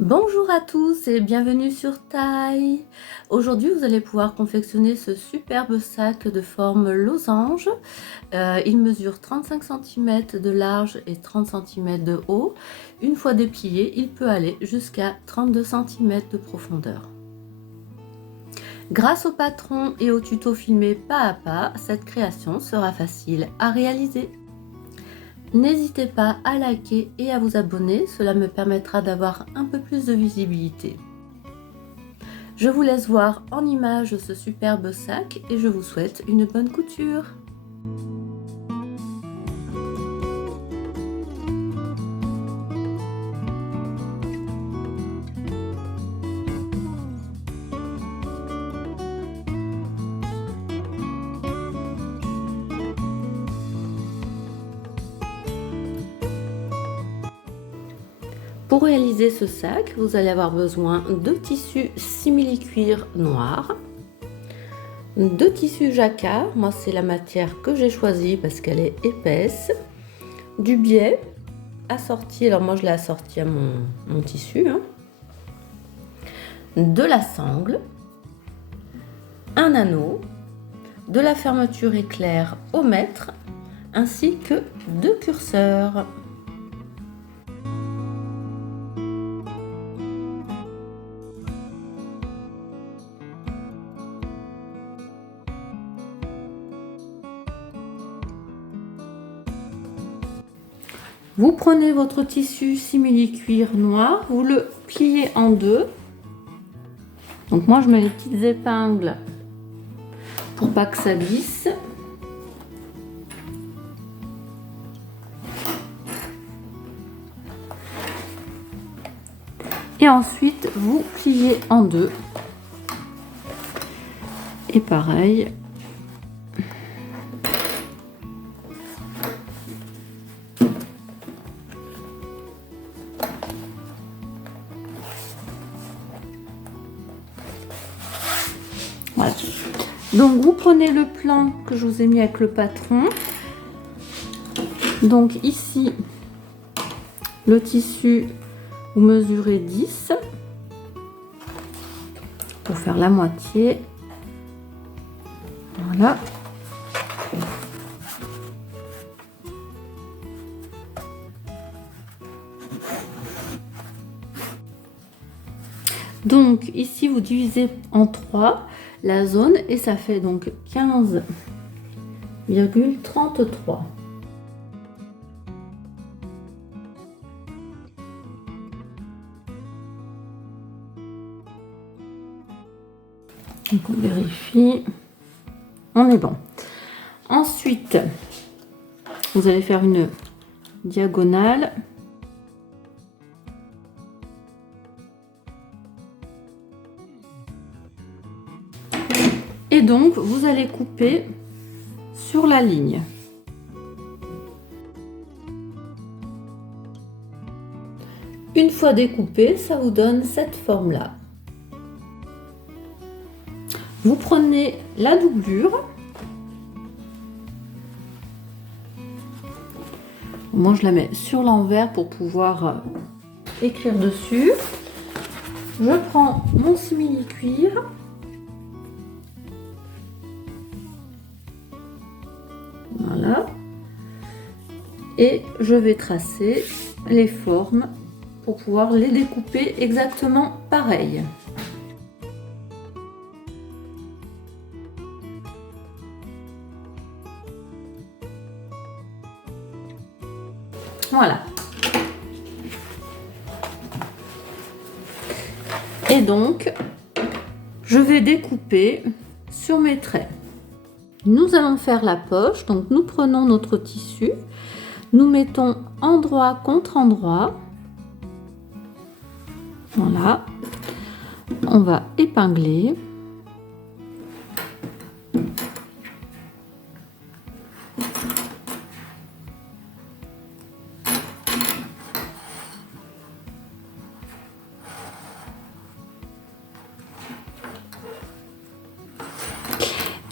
Bonjour à tous et bienvenue sur Taille. Aujourd'hui, vous allez pouvoir confectionner ce superbe sac de forme losange. Il mesure 35 cm de large et 30 cm de haut. Une fois déplié, il peut aller jusqu'à 32 cm de profondeur. Grâce au patron et au tuto filmé pas à pas, cette création sera facile à réaliser. N'hésitez pas à liker et à vous abonner, cela me permettra d'avoir un peu plus de visibilité. Je vous laisse voir en image ce superbe sac et je vous souhaite une bonne couture. Pour réaliser ce sac, vous allez avoir besoin de tissu simili-cuir noir, de tissu jacquard, moi c'est la matière que j'ai choisie parce qu'elle est épaisse, du biais assorti, alors moi je l'ai assorti à mon tissu, de la sangle, un anneau, de la fermeture éclair au mètre, ainsi que deux curseurs. Vous prenez votre tissu simili-cuir noir, vous le pliez en deux. Donc moi je mets les petites épingles pour pas que ça glisse. Et ensuite vous pliez en deux. Et pareil. Voilà. Donc vous prenez le plan que je vous ai mis avec le patron. Donc ici, le tissu, vous mesurez 10 pour faire la moitié. Voilà. Donc ici, vous divisez en 3 la zone et ça fait donc 15,33. Donc on vérifie, on est bon. Ensuite, vous allez faire une diagonale. Et donc, vous allez couper sur la ligne. Une fois découpé, ça vous donne cette forme-là. Vous prenez la doublure. Moi, je la mets sur l'envers pour pouvoir écrire dessus. Je prends mon simili-cuir. Voilà. Et je vais tracer les formes pour pouvoir les découper exactement pareil. Voilà. Et donc, je vais découper sur mes traits. Nous allons faire la poche, donc nous prenons notre tissu, nous mettons endroit contre endroit. Voilà. On va épingler.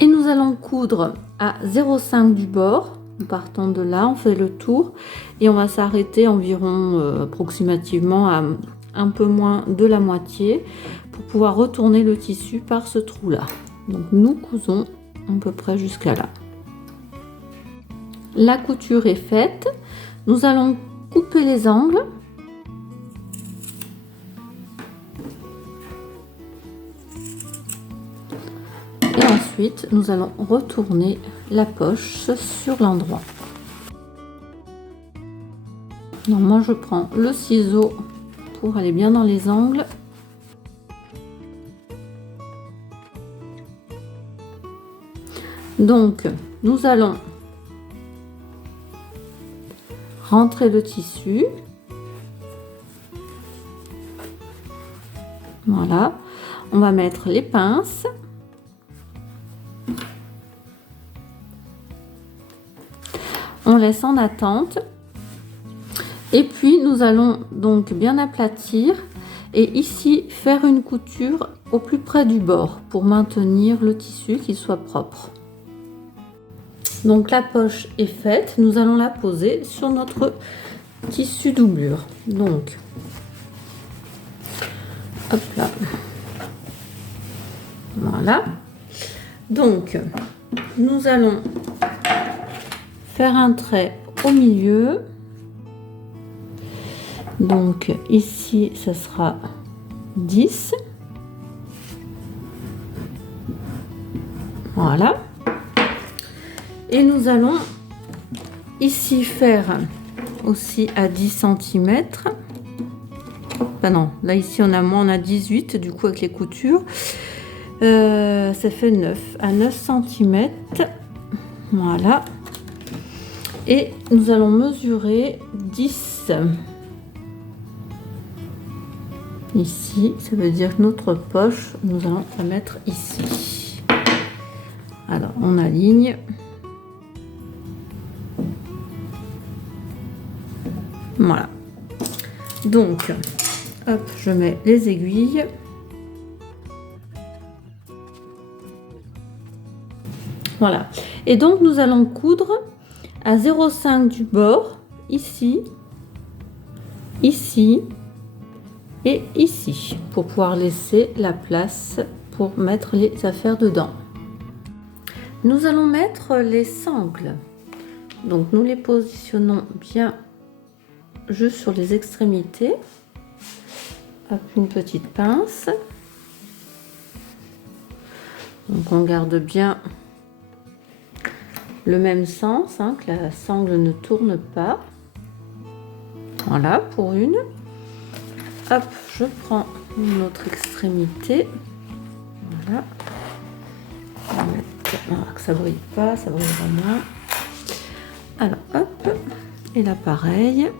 Et nous allons coudre à 0,5 du bord. Nous partons de là, on fait le tour et on va s'arrêter environ approximativement à un peu moins de la moitié pour pouvoir retourner le tissu par ce trou là. Donc nous cousons à peu près jusqu'à là. La couture est faite, nous allons couper les angles. Et ensuite, nous allons retourner la poche sur l'endroit. Donc moi je prends le ciseau pour aller bien dans les angles. Donc nous allons rentrer le tissu. Voilà, on va mettre les pinces. On laisse en attente. Et puis nous allons donc bien aplatir et ici faire une couture au plus près du bord pour maintenir le tissu qu'il soit propre. Donc la poche est faite, nous allons la poser sur notre tissu doublure. Donc hop là, voilà. Donc nous allons faire un trait au milieu. Donc ici ça sera 10. Voilà. Et nous allons ici faire aussi à 10 cm. Ah non, là ici on a moins, on a 18 du coup avec les coutures. Ça fait 9 à 9 cm. Voilà. Et nous allons mesurer 10. Ici, ça veut dire que notre poche, nous allons la mettre ici. Alors, on aligne. Voilà. Donc, hop, je mets les aiguilles. Voilà. Et donc, nous allons coudre à 0,5 du bord, ici, ici et ici, pour pouvoir laisser la place pour mettre les affaires dedans. Nous allons mettre les sangles. Donc, nous les positionnons bien juste sur les extrémités. Hop, une petite pince. Donc, on garde bien le même sens, hein, que la sangle ne tourne pas. Voilà pour une. Hop, je prends une autre extrémité. Voilà. On va mettre, que ça brille pas, ça brillera moins. Alors hop, et là pareil.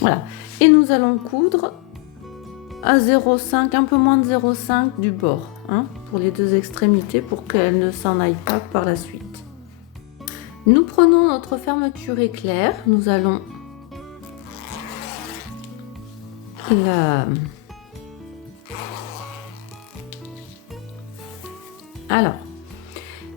Voilà. Et nous allons coudre à 0,5, un peu moins de 0,5 du bord, hein, pour les deux extrémités, pour qu'elles ne s'en aillent pas par la suite. Nous prenons notre fermeture éclair, nous allons la... Alors,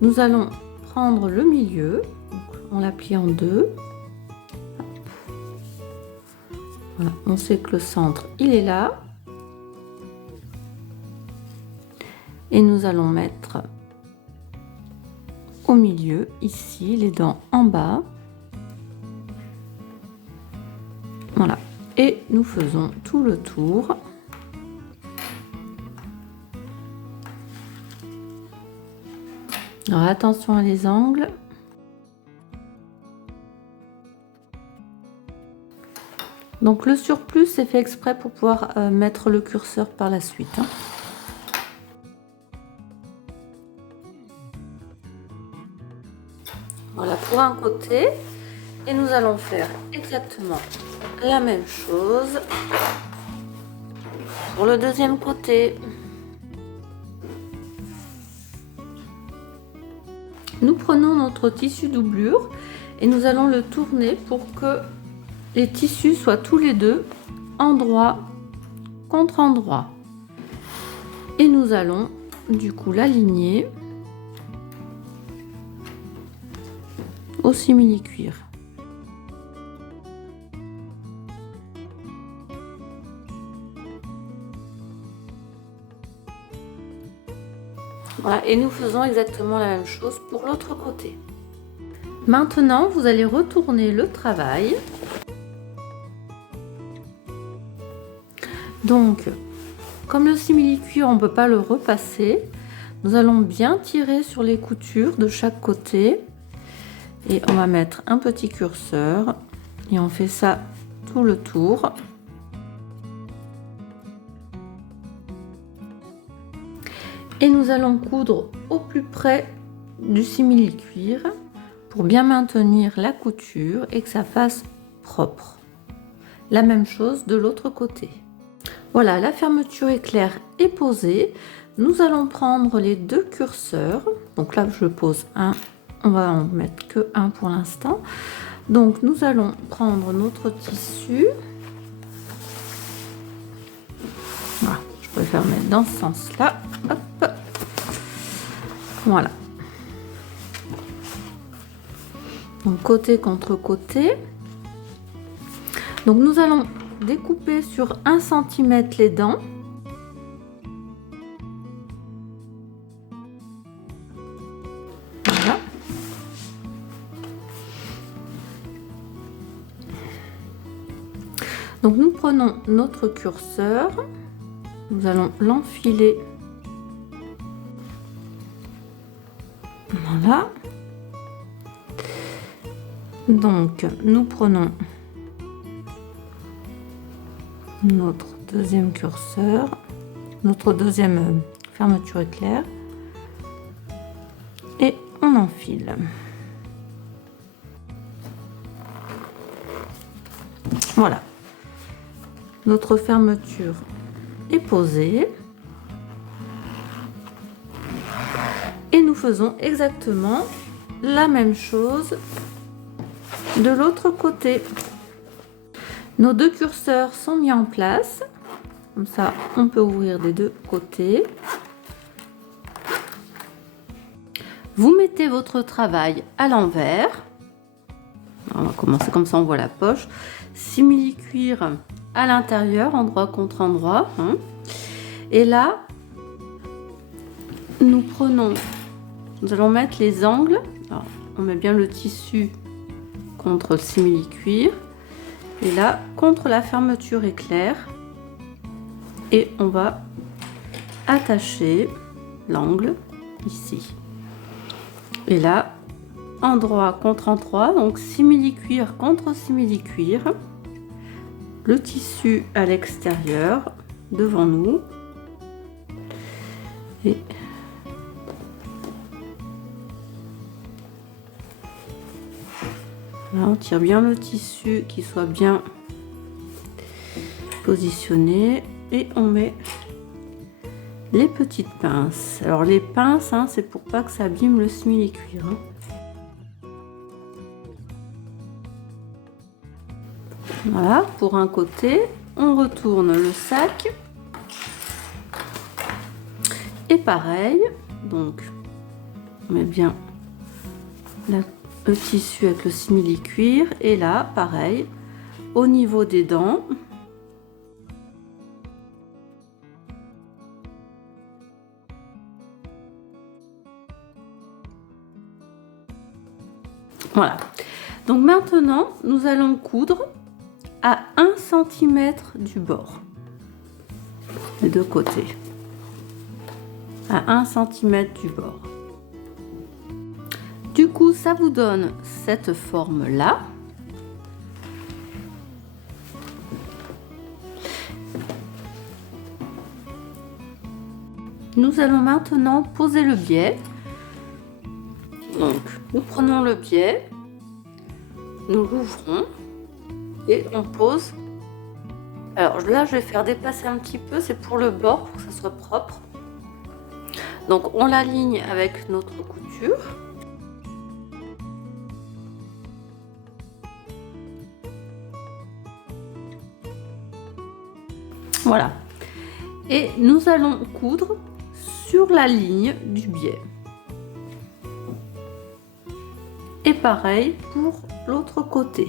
nous allons prendre le milieu, on la plie en deux. Voilà, on sait que le centre, il est là. Et nous allons mettre au milieu, ici, les dents en bas. Voilà. Et nous faisons tout le tour. Alors attention à les angles. Donc le surplus c'est fait exprès pour pouvoir mettre le curseur par la suite, hein. Voilà pour un côté. Et nous allons faire exactement la même chose pour le deuxième côté. Nous prenons notre tissu doublure et nous allons le tourner pour que les tissus soient tous les deux endroit contre endroit. Et nous allons du coup l'aligner au simili-cuir. Voilà, et nous faisons exactement la même chose pour l'autre côté. Maintenant, vous allez retourner le travail. Donc, comme le simili-cuir, on ne peut pas le repasser, nous allons bien tirer sur les coutures de chaque côté. Et on va mettre un petit curseur et on fait ça tout le tour. Et nous allons coudre au plus près du simili-cuir pour bien maintenir la couture et que ça fasse propre. La même chose de l'autre côté. Voilà, la fermeture éclair est posée. Nous allons prendre les deux curseurs. Donc là, je pose un. On va en mettre que un pour l'instant. Donc nous allons prendre notre tissu. Voilà, je préfère mettre dans ce sens-là. Hop. Voilà. Donc côté contre côté. Donc nous allons découper sur 1 cm les dents. Voilà. Donc nous prenons notre curseur, nous allons l'enfiler. Voilà. Donc nous prenons notre deuxième curseur, notre deuxième fermeture éclair et on enfile. Voilà, notre fermeture est posée et nous faisons exactement la même chose de l'autre côté. Nos deux curseurs sont mis en place, comme ça on peut ouvrir des deux côtés. Vous mettez votre travail à l'envers. On va commencer comme ça, on voit la poche. Simili-cuir à l'intérieur, endroit contre endroit. Et là, nous allons mettre les angles. Alors, on met bien le tissu contre le simili-cuir. Et là, contre la fermeture éclair. Et on va attacher l'angle ici. Et là, endroit contre endroit, donc simili-cuir contre simili-cuir. Le tissu à l'extérieur, devant nous. Et là, on tire bien le tissu qui soit bien positionné et on met les petites pinces. Alors les pinces, c'est pour pas que ça abîme le simili-cuir. Voilà, pour un côté, on retourne le sac. Et pareil, donc on met bien le tissu avec le simili-cuir. Et là, pareil, au niveau des dents. Voilà. Donc maintenant, nous allons coudre à 1 cm du bord, les deux côtés, à 1 cm du bord. Du coup, ça vous donne cette forme-là. Nous allons maintenant poser le biais. Donc, nous prenons le biais, nous l'ouvrons et on pose. Alors là, je vais faire dépasser un petit peu, c'est pour le bord, pour que ça soit propre. Donc, on l'aligne avec notre couture. Voilà. Et nous allons coudre sur la ligne du biais. Et pareil pour l'autre côté.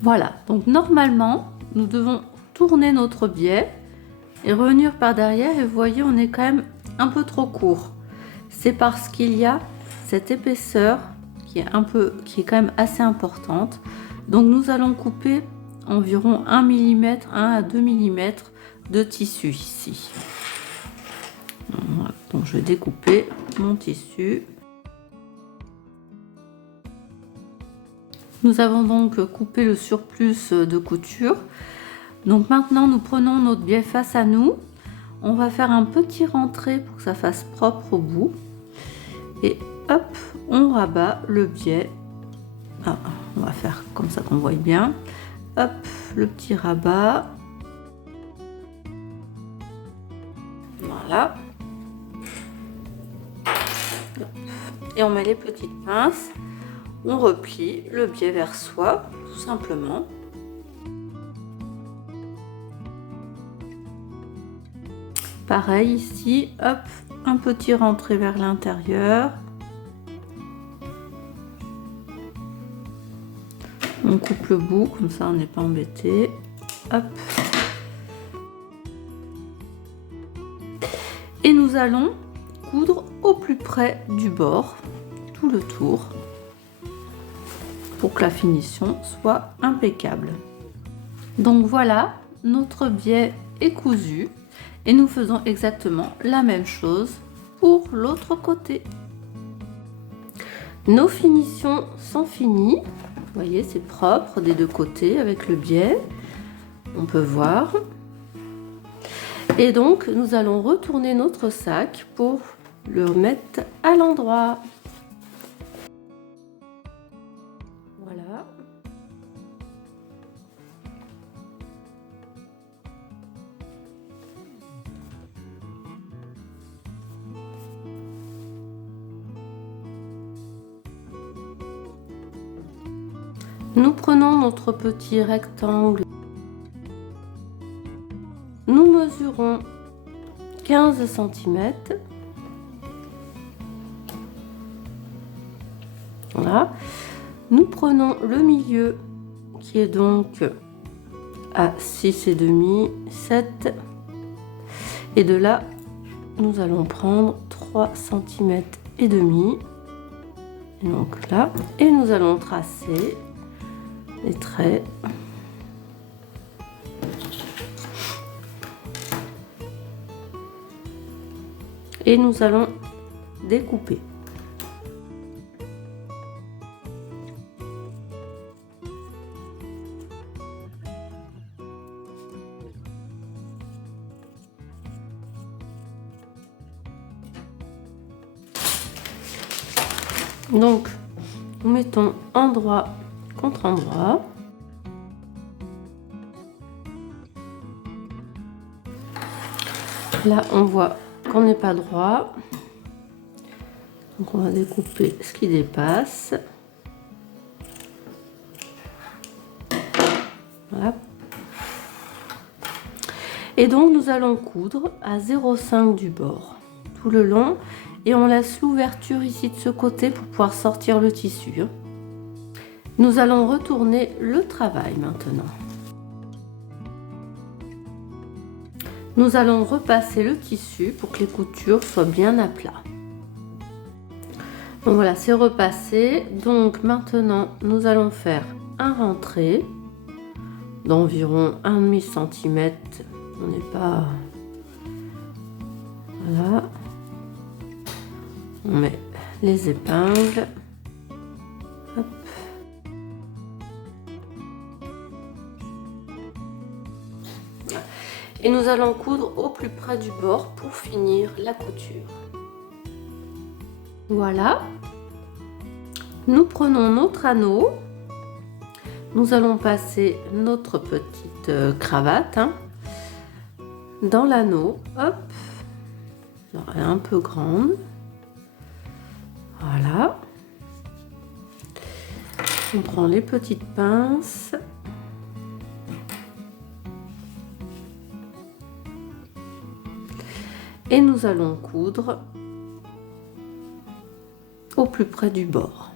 Voilà, donc normalement, nous devons tourner notre biais et revenir par derrière, et vous voyez, on est quand même un peu trop court. C'est parce qu'il y a cette épaisseur qui est quand même assez importante. Donc nous allons couper environ 1 mm, 1 à 2 mm de tissu ici. Voilà, donc je vais découper mon tissu. Nous avons donc coupé le surplus de couture. Donc maintenant nous prenons notre biais face à nous. On va faire un petit rentré pour que ça fasse propre au bout. Et hop, on rabat le biais. Ah, on va faire comme ça qu'on voit bien. Hop, le petit rabat. Voilà. Et on met les petites pinces. On replie le biais vers soi, tout simplement. Pareil ici, hop, un petit rentré vers l'intérieur. On coupe le bout, comme ça on n'est pas embêté. Hop. Et nous allons coudre au plus près du bord, tout le tour, pour que la finition soit impeccable. Donc voilà, notre biais est cousu et nous faisons exactement la même chose pour l'autre côté. Nos finitions sont finies. Vous voyez, c'est propre des deux côtés avec le biais. On peut voir. Et donc, nous allons retourner notre sac pour le remettre à l'endroit. Voilà. Nous prenons notre petit rectangle. Nous mesurons 15 cm. Voilà. Nous prenons le milieu qui est donc à 6,5, 7. Et de là, nous allons prendre 3 cm et demi. Et donc là, et nous allons tracer les traits. Et nous allons découper. Donc, nous mettons endroit contre endroit. Là, on voit qu'on n'est pas droit. Donc, on va découper ce qui dépasse. Voilà. Et donc, nous allons coudre à 0,5 du bord tout le long. Et on laisse l'ouverture ici de ce côté pour pouvoir sortir le tissu. Nous allons retourner le travail maintenant. Nous allons repasser le tissu pour que les coutures soient bien à plat. Donc voilà, c'est repassé. Donc maintenant, nous allons faire un rentré d'environ 1,5 cm. On n'est pas... Voilà. On met les épingles. Hop. Et nous allons coudre au plus près du bord pour finir la couture. Voilà. Nous prenons notre anneau. Nous allons passer notre petite cravate dans l'anneau. Hop. Alors, elle est un peu grande. Voilà. On prend les petites pinces. Et nous allons coudre au plus près du bord.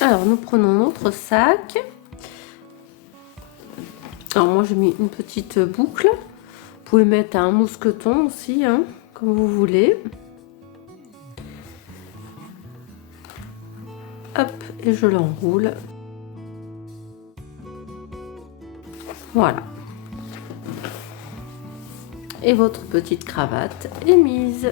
Alors nous prenons notre sac. Alors moi j'ai mis une petite boucle. Vous pouvez mettre un mousqueton aussi, hein, comme vous voulez. Hop, et je l'enroule. Voilà. Et votre petite cravate est mise.